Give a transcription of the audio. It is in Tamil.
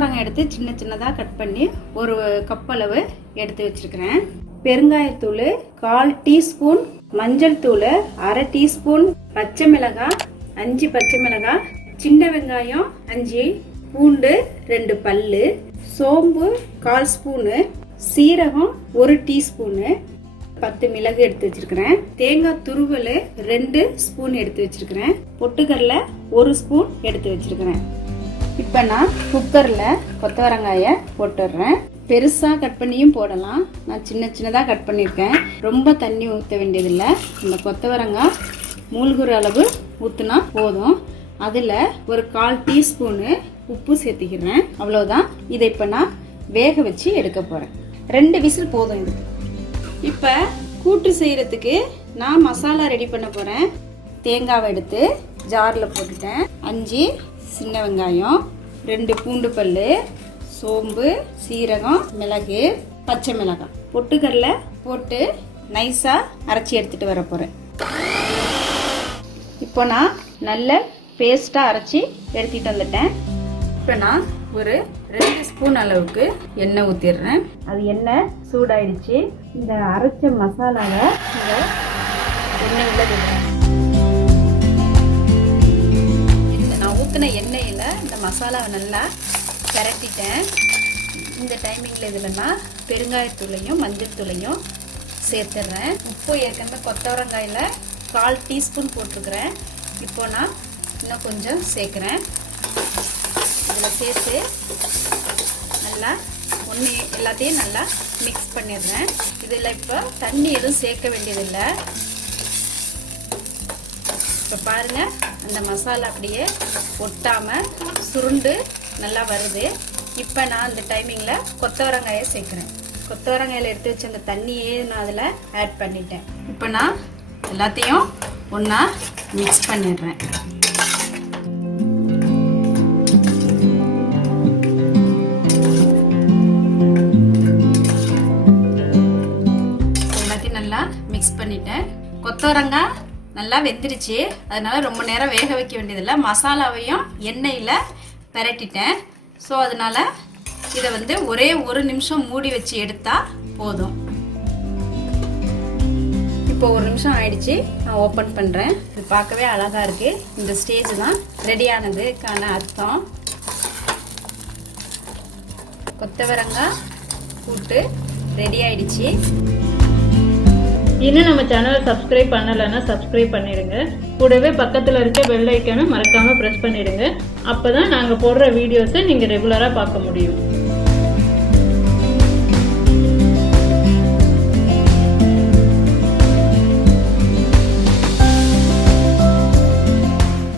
கொத்தவரங்காய் எடுத்து சின்ன சின்னதாக கட் பண்ணி ஒரு கப் அளவு எடுத்து வச்சிருக்கிறேன். பெருங்காயத்தூள் 1/4 டீஸ்பூன், மஞ்சள் தூள் 1/2 டீஸ்பூன், பச்சை மிளகாய் 5 பச்சை மிளகாய், சின்ன வெங்காயம் 5, பூண்டு 2 பல்லு, சோம்பு 1/4 ஸ்பூனு, சீரகம் 1 டீஸ்பூனு, 10 மிளகு எடுத்து வச்சிருக்கிறேன். தேங்காய் துருவல் 2 ஸ்பூன் எடுத்து வச்சிருக்கிறேன். பொட்டுக்கடலை 1 ஸ்பூன் எடுத்து வச்சிருக்கிறேன். இப்போ நான் குக்கரில் கொத்தவரங்காயை போட்டுடுறேன். பெருசாக கட் பண்ணியும் போடலாம். நான் சின்ன சின்னதாக கட் பண்ணியிருக்கேன். ரொம்ப தண்ணி ஊற்ற வேண்டியதில்லை. இந்த கொத்தவரங்காய் மூழ்கிற அளவு ஊற்றினா போதும். அதில் ஒரு 1/4 டீஸ்பூனு உப்பு சேர்த்துக்கிறேன். அவ்வளோதான். இதை இப்போ நான் வேக வச்சு எடுக்க போகிறேன். 2 விசில் போதும் இதுக்கு. இப்போ கூட்டு செய்கிறதுக்கு நான் மசாலா ரெடி பண்ண போகிறேன். தேங்காவை எடுத்து ஜாரில் போட்டுட்டேன். 5 சின்ன வெங்காயம், 2 பூண்டு பல், சோம்பு, சீரகம், மிளகு, பச்சை மிளகாய், பொட்டுக்கடலை போட்டு நைஸாக அரைச்சி எடுத்துகிட்டு வர போகிறேன். இப்போ நான் நல்ல பேஸ்ட்டாக அரைச்சி எடுத்துகிட்டு வந்துட்டேன். இப்போ நான் ஒரு 2 ஸ்பூன் அளவுக்கு எண்ணெய் ஊற்றிடுறேன். அது எண்ணெய் சூடாயிடுச்சு. இந்த அரைச்ச மசாலாவை இந்த எண்ணெயில் விடுறேன். நான் ஊற்றின எண்ணெயில் இந்த மசாலாவை நல்லா கரட்டிட்டேன். இந்த டைமிங்கில் இதில் நான் பெருங்காயத்தூளையும் மஞ்சள் தூளையும் சேர்த்துடுறேன். உப்பு ஏற்கனவே கொத்தவரங்காயில் 1/4 டீஸ்பூன் போட்டிருக்கிறேன். இப்போ நான் இன்னும் கொஞ்சம் சேர்க்குறேன். இதில் சேர்த்து நல்லா எல்லாத்தையும் நல்லா மிக்ஸ் பண்ணிடுறேன். இதில் இப்போ தண்ணி எதுவும் சேர்க்க வேண்டியதில்லை. இப்போ பாருங்கள், அந்த மசாலா அப்படியே ஒட்டாமல் சுருண்டு நல்லா வருது. இப்போ நான் அந்த டைமிங்கில் கொத்தவரங்காயை சேர்க்குறேன். கொத்தவரங்காயில் எடுத்து வச்ச அந்த தண்ணியே நான் அதில் ஆட் பண்ணிட்டேன். இப்போ நான் எல்லாத்தையும் ஒன்றா மிக்ஸ் பண்ணிடுறேன். எல்லாத்தையும் நல்லா மிக்ஸ் பண்ணிட்டேன். கொத்தவரங்காய் நல்லா வெந்துருச்சு. அதனால ரொம்ப நேரம் வேக வைக்க வேண்டியதில்லை. மசாலாவையும் எண்ணெயில் பரட்டிட்டேன். ஸோ அதனால இதை ஒரே 1 நிமிஷம் மூடி வச்சு எடுத்தால் போதும். இப்போ 1 நிமிஷம் ஆயிடுச்சு. நான் ஓப்பன் பண்ணுறேன். இது பார்க்கவே அழகாக இருக்குது. இந்த ஸ்டேஜ் தான் ரெடியானதுக்கான அர்த்தம். கொத்தவரங்காய் கூட்டு ரெடி ஆயிடுச்சு. இன்னும் நம்ம சேனலை சப்ஸ்கிரைப் பண்ணலைன்னா சப்ஸ்கிரைப் பண்ணிடுங்க. கூடவே பக்கத்தில் இருக்க பெல் ஐக்கானை மறக்காமல் ப்ரெஸ் பண்ணிடுங்க. அப்போ தான் நாங்கள் போடுற வீடியோஸை நீங்கள் ரெகுலராக பார்க்க முடியும்.